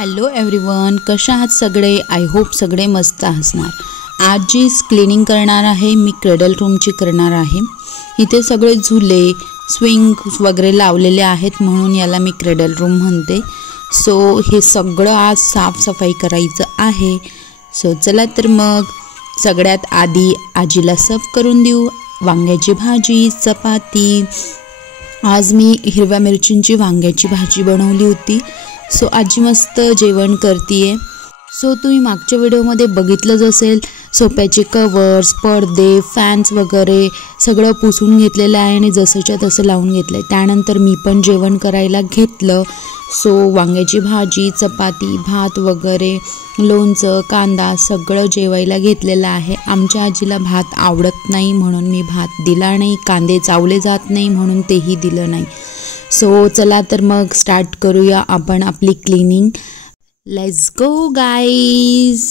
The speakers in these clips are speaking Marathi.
हॅलो एव्हरीवन, कशा आहात सगळे? आय होप सगळे मस्त असणार. आज जी क्लिनिंग करणार आहे मी क्रेडल रूमची करणार आहे. इथे सगळे झुले स्विंग वगैरे लावलेले आहेत म्हणून याला मी क्रेडल रूम म्हणते. सो हे सगळं आज साफसफाई करायचं आहे. सो चला तर मग सगळ्यात आधी आजीला सर्व करून देऊ. वांग्याची भाजी, चपाती. आज मी हिरव्या मिरचींची वांग्याची भाजी बनवली होती. सो आजी मस्त जेवण करतीये. सो तुम्ही मागच्या व्हिडिओमध्ये बघितलंच असेल, सोफ्याचे कवर्स, पडदे, फॅन्स वगैरे सगळं पुसून घेतलेलं आहे आणि जसंच्या तसं लावून घेतलं आहे. त्यानंतर मी पण जेवण करायला घेतलं. सो वांग्याची भाजी, चपाती, भात वगैरे, लोणचं, कांदा सगळं जेवायला घेतलेलं आहे. आमच्या आजीला भात आवडत नाही म्हणून मी भात दिला नाही. कांदे चावले जात नाही म्हणून तेही दिलं नाही. सो चला तर मग स्टार्ट करूया आपण आपली क्लिनिंग. Let's go guys.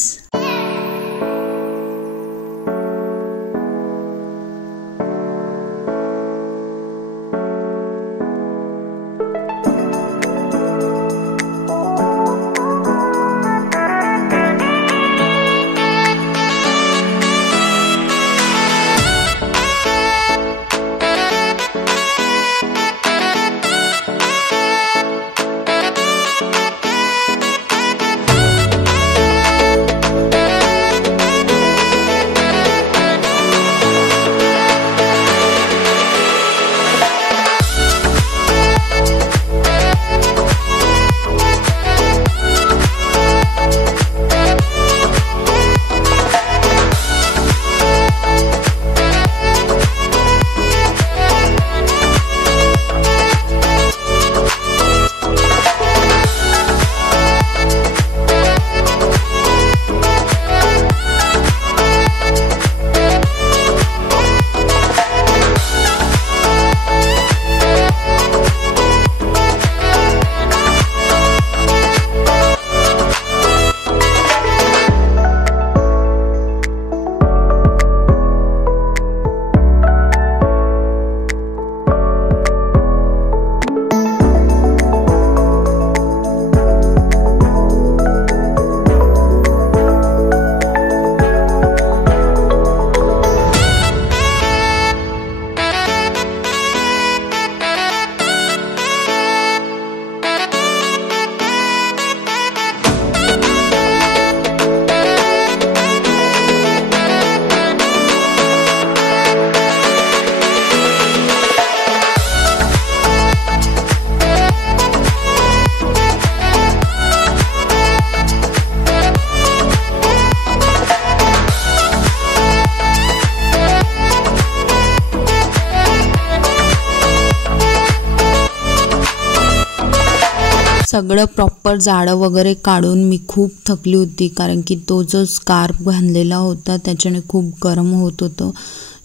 सगळं प्रॉपर जाडं वगैरे काढून मी खूप थकली होती, कारण की तो जो स्कार्फ बांधलेला होता त्याच्याने खूप गरम होत होतं.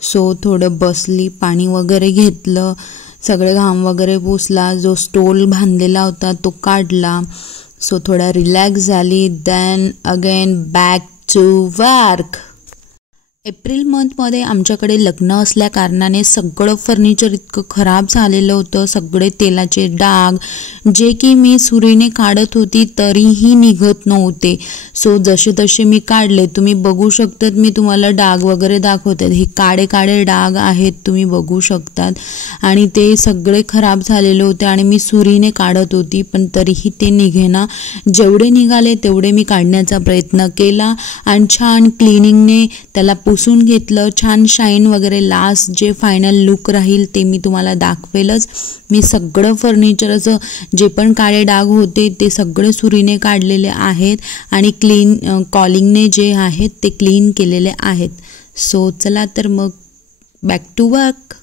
सो थोडं बसली, पाणी वगैरे घेतलं, सगळे घाम वगैरे पुसला, जो स्टोल बांधलेला होता तो काढला. सो थोडा रिलॅक्स झाली. Then again back to work. April मंथमध्ये आमच्याकडे लग्न असल्या कारणाने सगळं फर्निचर इतकं खराब झालेलं होतं. सगळे तेलाचे डाग जे की मी सुरीने काढत होती तरीही निघत नव्हते. सो जसे तसे मी काढले. तुम्ही बघू शकतात, मी तुम्हाला डाग वगैरे दाखवतात. हे काळे काळे डाग आहेत, तुम्ही बघू शकतात. आणि ते सगळे खराब झालेले होते आणि मी सुरीने काढत होती पण तरीही ते निघेना. जेवढे निघाले तेवढे मी काढण्याचा प्रयत्न केला आणि छान क्लिनिंगने त्याला पुसून घेतलं. छान शाईन वगैरे. लास्ट जे फायनल लुक राहील ते मी तुम्हाला दाखवेलच. मी सगळं फर्निचरचं जे पण काळे डाग होते ते सगळे सुरीने काढलेले आहेत आणि कॉलिंगने जे आहेत ते क्लीन केलेले आहेत. सो चला तर मग बॅक टू वर्क.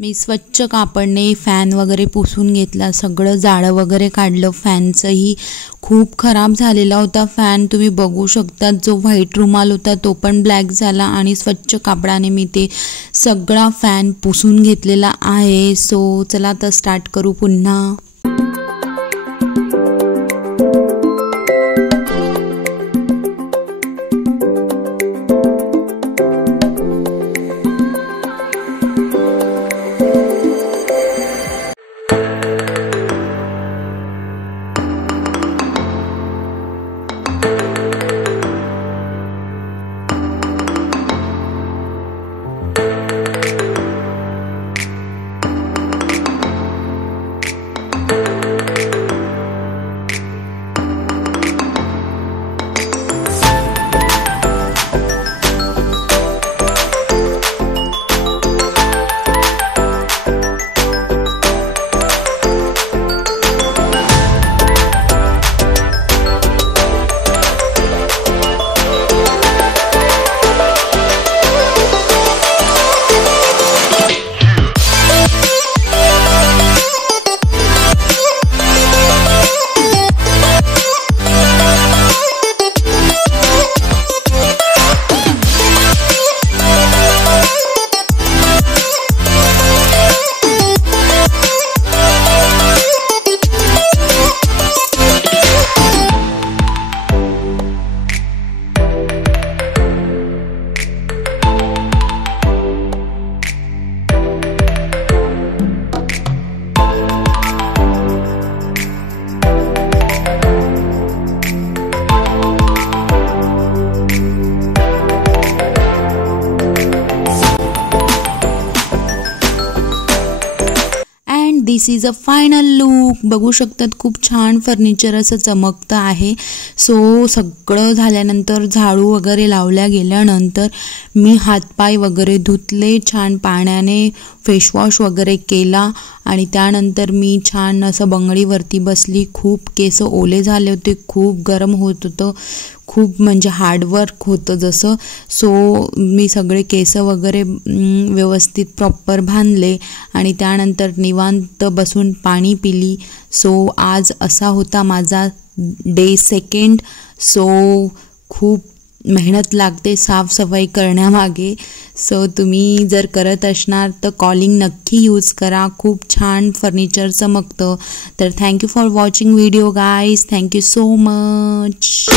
मी स्वच्छ कापडने फॅन वगैरे पुसून घेतला, सगळं जाळं वगैरे काढलं. फॅनचंही खूप खराब झालेला होता फॅन, तुम्ही बघू शकता. जो व्हाईट रुमाल होता तो पण ब्लॅक झाला आणि स्वच्छ कापडाने मी ते सगळा फॅन पुसून घेतलेला आहे. सो चला तर स्टार्ट करू पुन्हा. दिस इज अ फायनल लुक. बघू शकतात खूप छान फर्निचर असं चमकतं आहे. सो सगळं झाल्यानंतर झाडू वगैरे लावल्या गेल्यानंतर मी हातपाय वगैरे धुतले छान पाण्याने, फेसवॉश वगैरे केला आणि त्यानंतर मी छान असं बंगडीवरती बसली. खूप केस ओले झाले होते, खूप गरम होत होतं, खूप म्हणजे हार्डवर्क होतं जसं. सो मी सगळे केस वगैरे व्यवस्थित प्रॉपर बांधले आणि त्यानंतर निवांत बसून पाणी पिली. सो आज असा होता माझा डे सेकंड. सो खूप मेहनत लागते साफसफाई करण्यामागे. सो तुम्ही जर करत असणार तर कॉलिंग नक्की यूज करा, खूप छान फर्निचर चमकतं. तर thank you for watching video guys. Thank you so much.